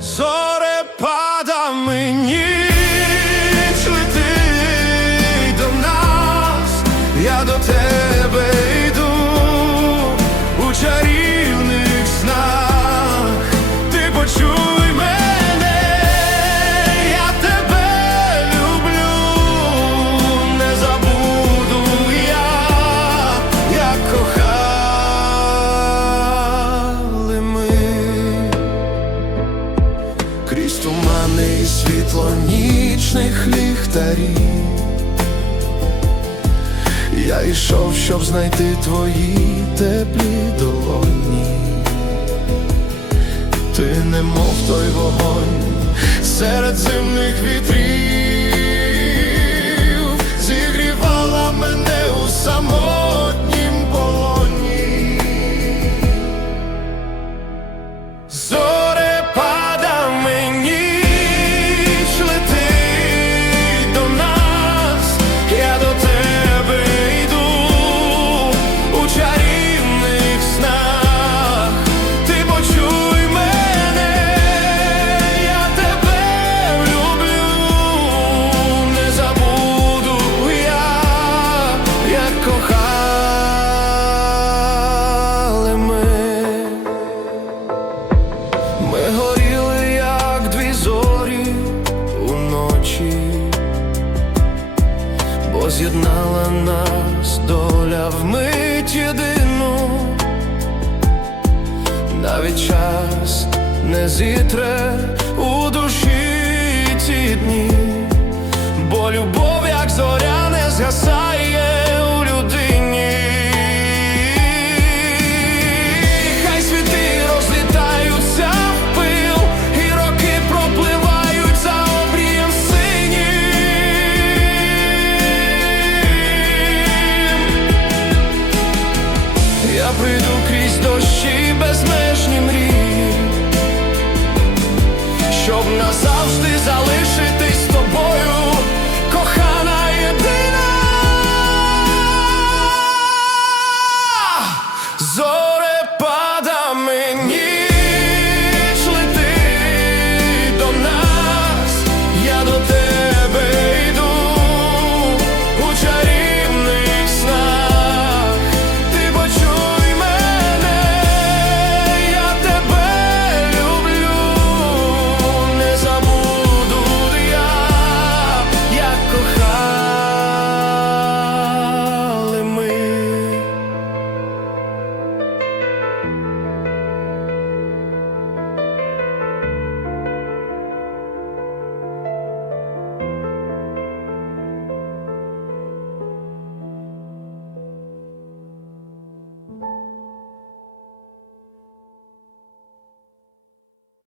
зорепадами мені летить до нас, я до тебе крізь тумани і світло нічних ліхтарів. Я йшов, щоб знайти твої теплі долоні. Ти немов той вогонь серед зимних вітрів, з'єднала нас доля вмить єдину, навіть час не зітре у душі ці дні, бо любов, як зоря, не згасає. she